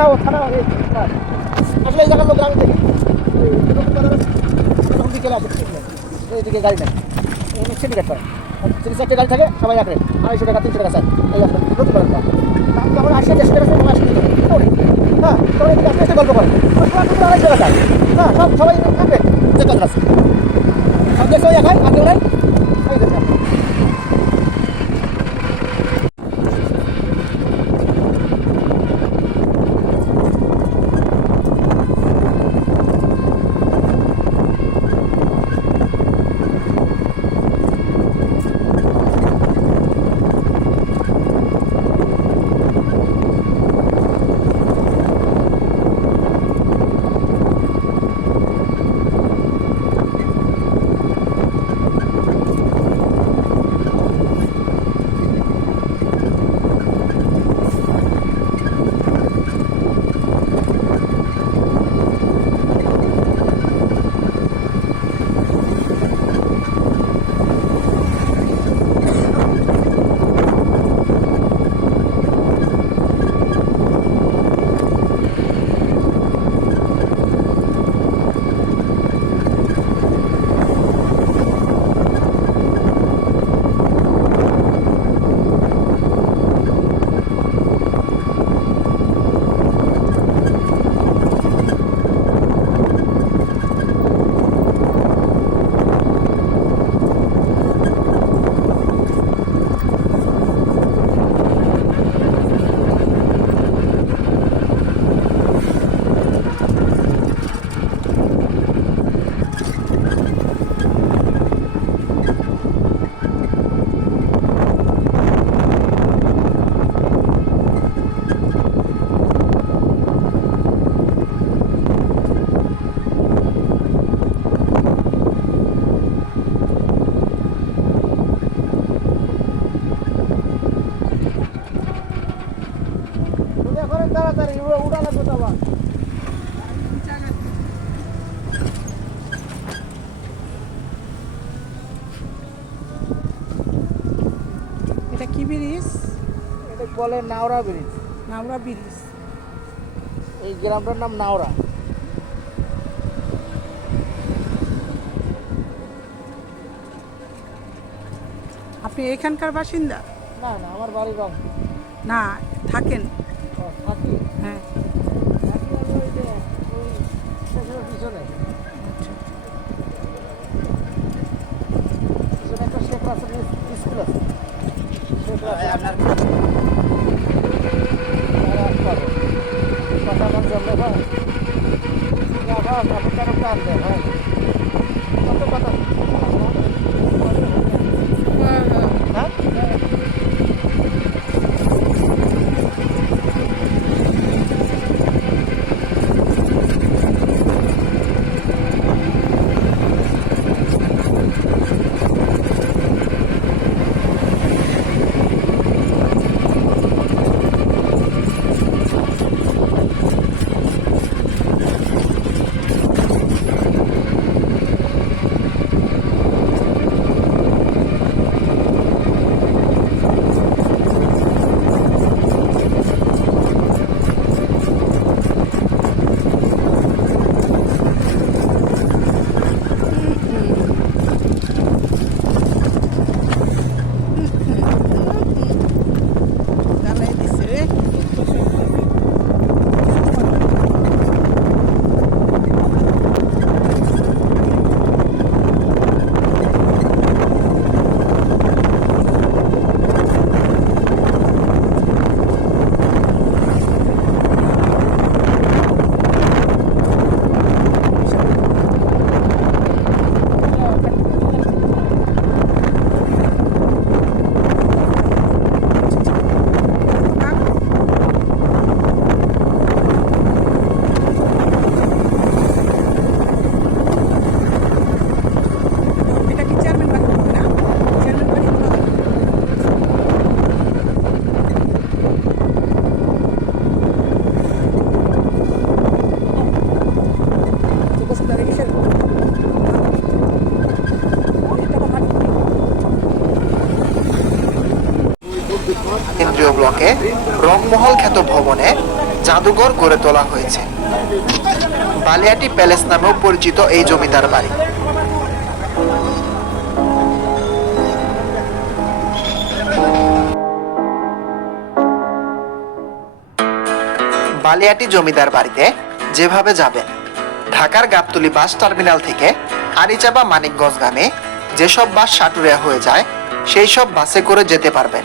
মোটামুটি করেন এই থানা ও থানা এই থানা। আসলে এই জায়গার লোক নতুন বাজারে যখন বিকেলে আসে। এইদিকে গাড়ি নেই। করে। তিন চারটে গাড়ি থাকে, সবাই এক রেট। আড়াইশো টাকা, তিনশো টাকা স্যার এই আপনার স্যার আসি হ্যাঁ তখন এদিকে আসতে আসতে গল্প করে। আড়াইশো টাকা। হ্যাঁ সব সবাই এক রেট। যে কথা আছে। সব দেশে ওই একাই আগে নাই। এখন তাড়াতাড়ি উড়া- লাগবে তো আবার। এটা কি ব্রিজ? এটা বলে নাওরা ব্রিজ। নামরা ব্রিজ। এই গ্রামটার নাম নাওরা। আপনি এখানকার বাসিন্দা? না না আমার বাড়ি রং না থাকেন। hablar. ব্লকে রংমহল খ্যাত ভবনে জাদুঘর গড়ে তোলা হয়েছে। বালিয়াটি প্যালেস নামেও পরিচিত এই জমিদার বাড়ি। বালিয়াটি জমিদার বাড়িতে যেভাবে যাবেন, ঢাকার গাবতলি বাস টার্মিনাল থেকে আরিচাবা মানিকগঞ্জগামী যেসব বাস সাটুরিয়া হয়ে যায় সেই সব বাসে করে যেতে পারবেন।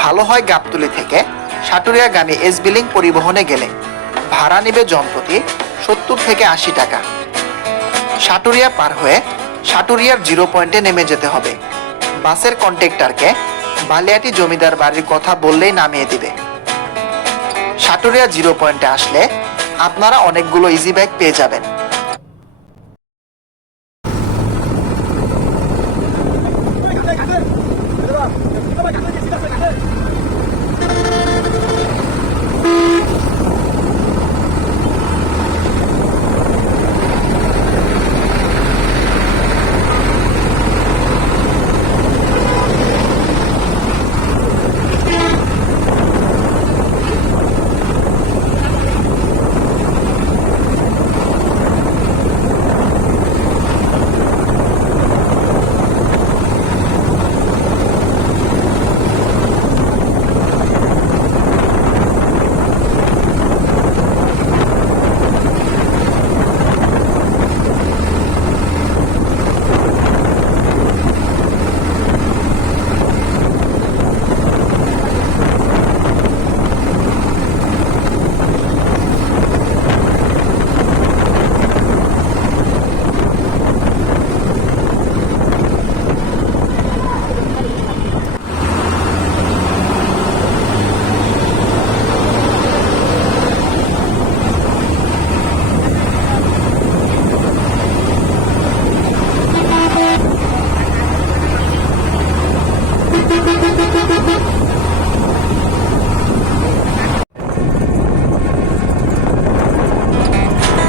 ভালো হয় গাবতলি থেকে সাটুরিয়াগামী এস বিলিং পরিবহনে গেলে। ভাড়া নেবে জনপ্রতি সত্তর থেকে আশি টাকা। সাটুরিয়া পার হয়ে সাটুরিয়ার জিরো পয়েন্টে নেমে যেতে হবে। বাসের কন্ট্রাক্টরকে বালিয়াটি জমিদার বাড়ির কথা বললেই নামিয়ে দিবে। সাটুরিয়া জিরো পয়েন্টে আসলে আপনারা অনেকগুলো ইজি ব্যাগ পেয়ে যাবেন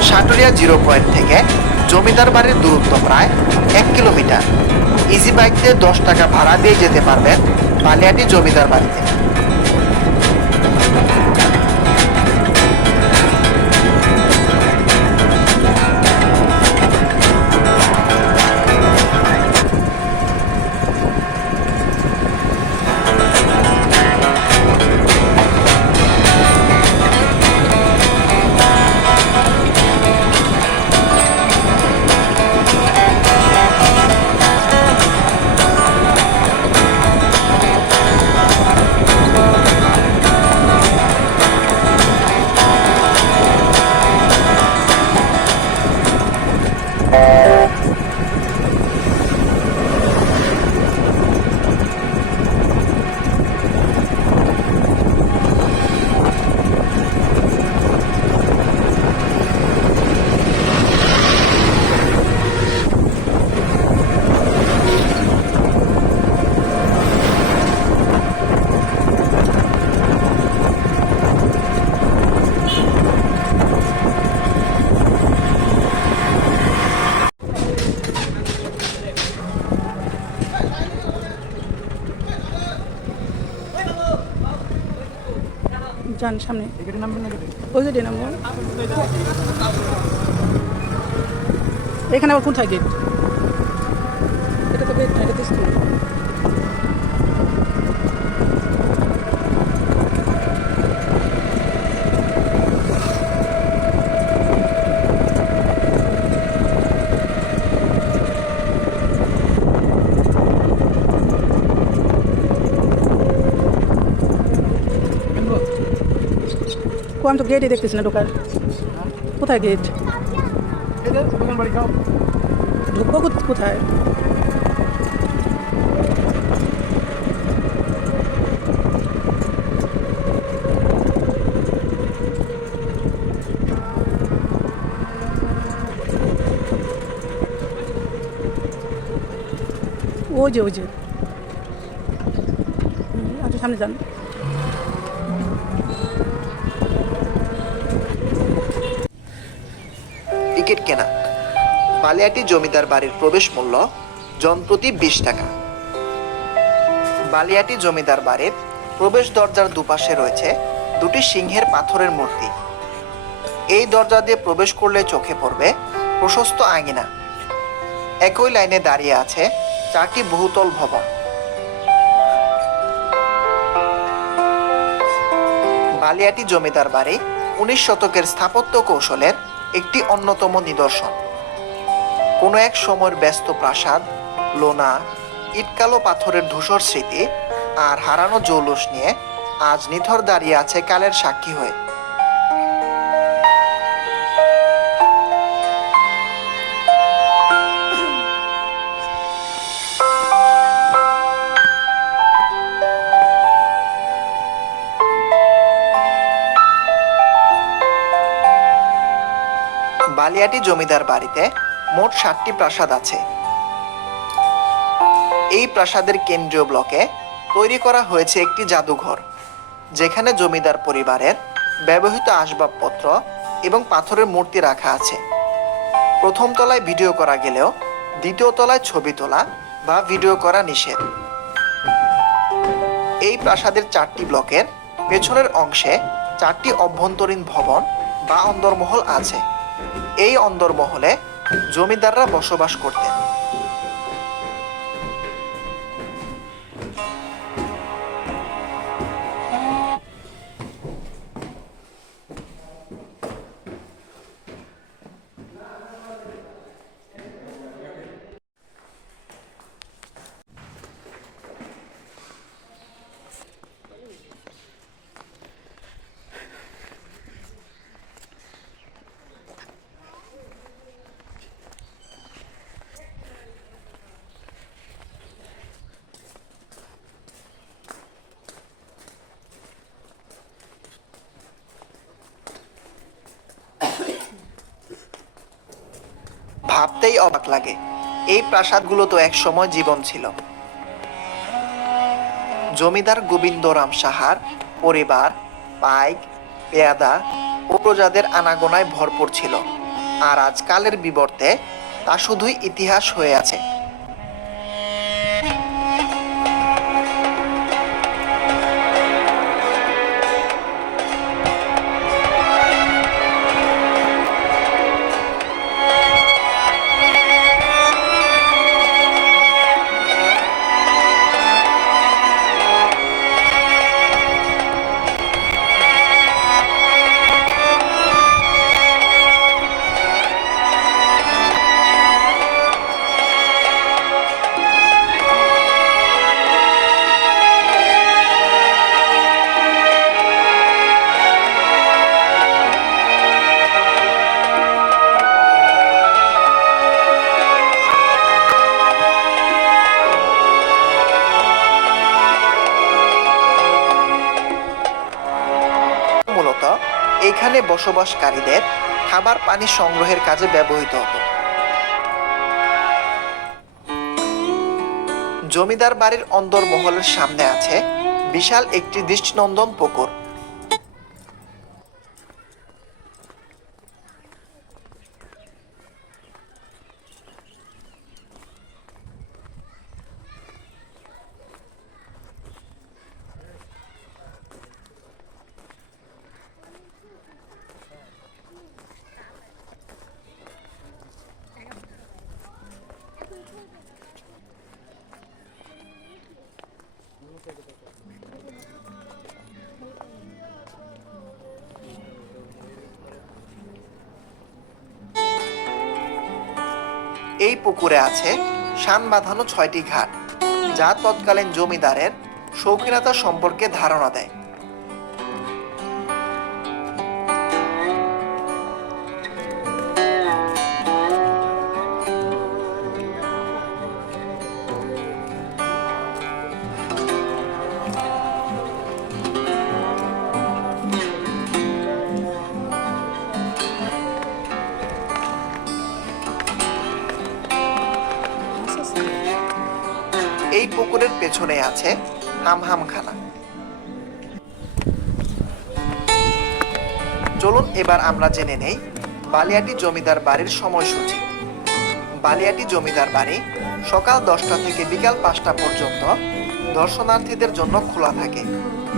সাটুরিয়া জিরো পয়েন্ট থেকে জমিদার বাড়ির দূরত্ব প্রায় এক কিলোমিটার। ইজি বাইক দিয়ে দশ টাকা ভাড়া দিয়ে যেতে পারবেন বালিয়াটি জমিদার বাড়িতে। যান সামনে। ওই যে নামবো এখানে আবার কোথায় গেট এটা তো গেট না এটা তো স্কুল ও আমি তো গেটে দেখতেছি না ঢোকার। কোথায় গেট ঢুকবো কোথায়? ওই যে ওই যে। আচ্ছা সামনে যান। বালিয়াটি জমিদার বাড়ির প্রবেশ মূল্য জনপ্রতি বিশ টাকা। বালিয়াটি জমিদার বাড়ির প্রবেশ দরজার দুপাশে রয়েছে দুটি সিংহের পাথরের মূর্তি। এই দরজা দিয়ে প্রবেশ করলে চোখে পড়বে প্রশস্ত আঙিনা। একই লাইনে দাঁড়িয়ে আছে চারটি বহুতল ভবন। বালিয়াটি জমিদার বাড়ি উনিশ শতকের স্থাপত্য কৌশলের একটি অন্যতম নিদর্শন। কোনো এক সময়ের ব্যস্ত প্রাসাদ, লোনা, ইটকালো পাথরের ধূসর স্মৃতি আর হারানো জৌলুস নিয়ে আজ নিথর দাঁড়িয়ে আছে কালের সাক্ষী হয়ে। বালিয়াটি জমিদার বাড়িতে মোট সাতটি প্রাসাদ আছে। এই প্রাসাদের কেন্দ্রীয় ব্লকে তৈরি করা হয়েছে একটি জাদুঘর, যেখানে জমিদার পরিবারের ব্যবহৃত আসবাবপত্র এবং পাথরের মূর্তি রাখা আছে। প্রথম তলায় ভিডিও করা গেলেও দ্বিতীয় তলায় ছবি তোলা বা ভিডিও করা নিষেধ। এই প্রাসাদের চারটি ব্লকের পেছনের অংশে চারটি অভ্যন্তরীণ ভবন বা অন্দরমহল আছে। এই অন্দরমহলে জমিদাররা বসবাস করতেন। ভাবতেই অবাক লাগে। এই প্রাসাদগুলো তো এক সময় জীবন ছিল। জমিদার গোবিন্দরাম সাহার পরিবার, পাইক, পেয়াদা ও প্রজাদের আনাগোনায় ভরপুর ছিল। আর আজকালের বিবর্তে তা শুধুই ইতিহাস হয়ে আছে। বসবাসকারীদের খাবার পানি সংগ্রহের কাজে ব্যবহৃত হতো। জমিদার বাড়ির অন্দরমহলের সামনে আছে বিশাল একটি দৃষ্টিনন্দন পুকুর। এই পুকুরে আছে শান বাঁধানো ছয়টি ঘাট যা তৎকালীন জমিদারের শৌখিনতা সম্পর্কে ধারণা দেয়। হামহামখানা চলুন এবার আমরা জেনে নেই বালিয়াটি জমিদার বাড়ির সময়সূচি। বালিয়াটি জমিদার বাড়ি সকাল দশটা থেকে বিকাল পাঁচটা পর্যন্ত দর্শনার্থীদের জন্য খোলা থাকে।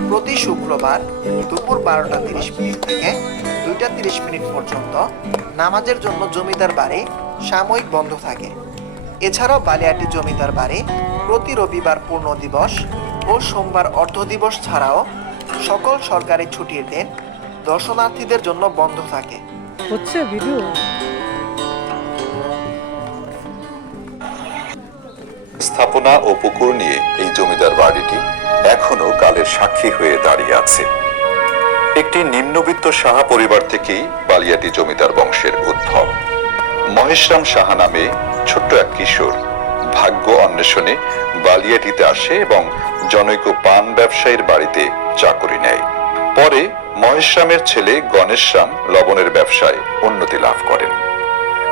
প্রতি শুক্রবার দুপুর বারোটা তিরিশ মিনিট থেকে দুইটা তিরিশ মিনিট পর্যন্ত নামাজের জন্য জমিদার বাড়ি সাময়িক বন্ধ থাকে। এছাড়াও বালিয়াটি জমিদার বাড়ি প্রতি রবিবার পূর্ণ দিবস ও সোমবার অর্ধ দিবস ছাড়াও সকল সরকারি ছুটির দিন দর্শনার্থীদের জন্য বন্ধ থাকে। হচ্ছে ভিডিও। স্থাপনা ও পুকুর নিয়ে এই জমিদার বাড়িটি এখনও কালের সাক্ষী হয়ে দাঁড়িয়ে আছে। একটি নিম্নবিত্ত সাহা পরিবার থেকেই বালিয়াটি জমিদার বংশের উদ্ভব। মহেশরাম সাহা নামে ছোট্ট এক কিশোর ভাগ্য অন্বেষণে বালিয়াটিতে আসে এবং জনৈক পান ব্যবসায়ীর বাড়িতে চাকরি নেয়। পরে মহেশরামের ছেলে গণেশরাম লবণের ব্যবসায় উন্নতি লাভ করেন।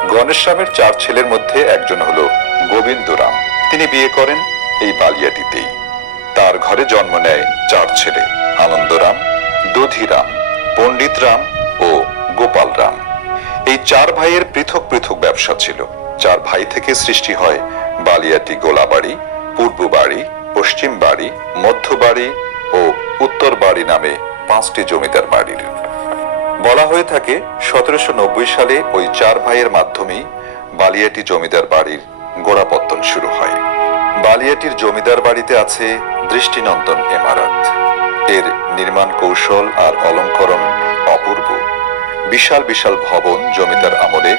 গণেশরামের চার ছেলের মধ্যে একজন হলো গোবিন্দরাম। তিনি বিয়ে করেন এই বালিয়াটিতেই। তার ঘরে জন্ম নেয় চার ছেলে, আনন্দরাম, দধিরাম, পণ্ডিতরাম ও গোপালরাম। এই চার ভাইয়ের পৃথক পৃথক ব্যবসা ছিল। চার ভাই থেকে সৃষ্টি হয় বালিয়াটি গোলাবাড়ি পূর্ব বাড়ি পশ্চিম বাড়ি মধ্য বাড়ি ও উত্তর বাড়ি নামে পাঁচটি জমিদার বাড়ির। বলা হয়ে থাকে সতেরোশো সালে ওই চার ভাইয়ের মাধ্যমেই বালিয়াটি জমিদার বাড়ির গোড়াপত্তন শুরু হয়। বালিয়াটির জমিদার বাড়িতে আছে দৃষ্টিনন্দন ইমারত এর নির্মাণ কৌশল আর অলঙ্করণ অপূর্ব। বিশাল বিশাল ভবন জমিদার আমলে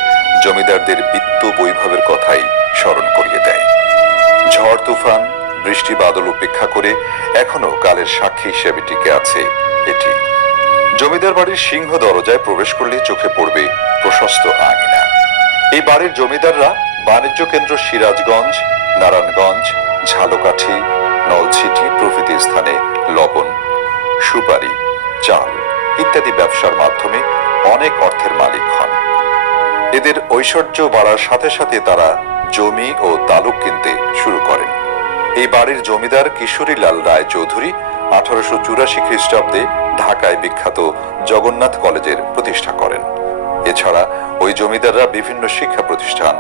জমিদারদের বিত্ত বৈভবের কথাই স্মরণ করিয়ে দেয়। ঝড় তুফান, বৃষ্টি বাদল উপেক্ষা করে এখনও কালের সাক্ষী হিসেবে টিকে আছে এটি। জমিদার বাড়ির সিংহ দরজায় প্রবেশ করলে চোখে পড়বে প্রশস্ত আঙিনা। এই বাড়ির জমিদাররা বাণিজ্য কেন্দ্র সিরাজগঞ্জ, নারায়ণগঞ্জ, ঝালকাঠি, নলছিটি প্রভৃতি স্থানে লবণ, সুপারি, চাল ইত্যাদি ব্যবসার মাধ্যমে অনেক অর্থের মালিক হন। এদের ঐশ্বর্য বাড়ার সাথে সাথে তারা জমি ও তালুক কিনতে শুরু করেন। এই বাড়ির জমিদার কিশোরীলাল রায় চৌধুরী আঠারোশো চুরাশি খ্রিস্টাব্দে ঢাকায় বিখ্যাত জগন্নাথ কলেজের প্রতিষ্ঠা করেন। এছাড়া ওই জমিদাররা বিভিন্ন শিক্ষা প্রতিষ্ঠান,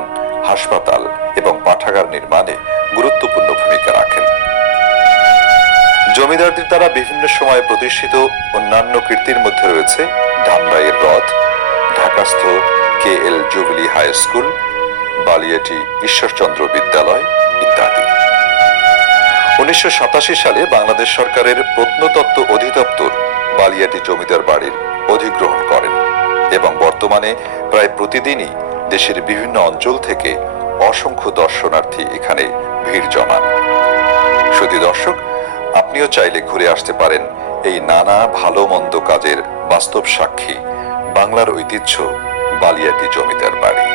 হাসপাতাল এবং পাঠাগার নির্মাণে গুরুত্বপূর্ণ ভূমিকা রাখেন। জমিদারদের দ্বারা বিভিন্ন সময়ে প্রতিষ্ঠিত অন্যান্য কীর্তির মধ্যে রয়েছে ধানরাইয়ের রথ, ঢাকাস্থ K L Jubilee high school, Baliati Ishwarchandra বিদ্যালয় ইত্যাদি। উনিশশো সালে বাংলাদেশ সরকারের প্রত্নতত্ত্ব অধিদপ্তর বালিয়াটি জমিদার বাড়ির অধিগ্রহণ করেন এবং বর্তমানে প্রায় প্রতিদিনই দেশের বিভিন্ন অঞ্চল থেকে অসংখ্য দর্শনার্থী এখানে ভিড় জমান। শুধু দর্শক, আপনিও চাইলে ঘুরে আসতে পারেন এই নানা ভালো মন্দ কাজের বাস্তব সাক্ষী বাংলার ঐতিহ্য বালিয়াটি জমিদার বাড়ি।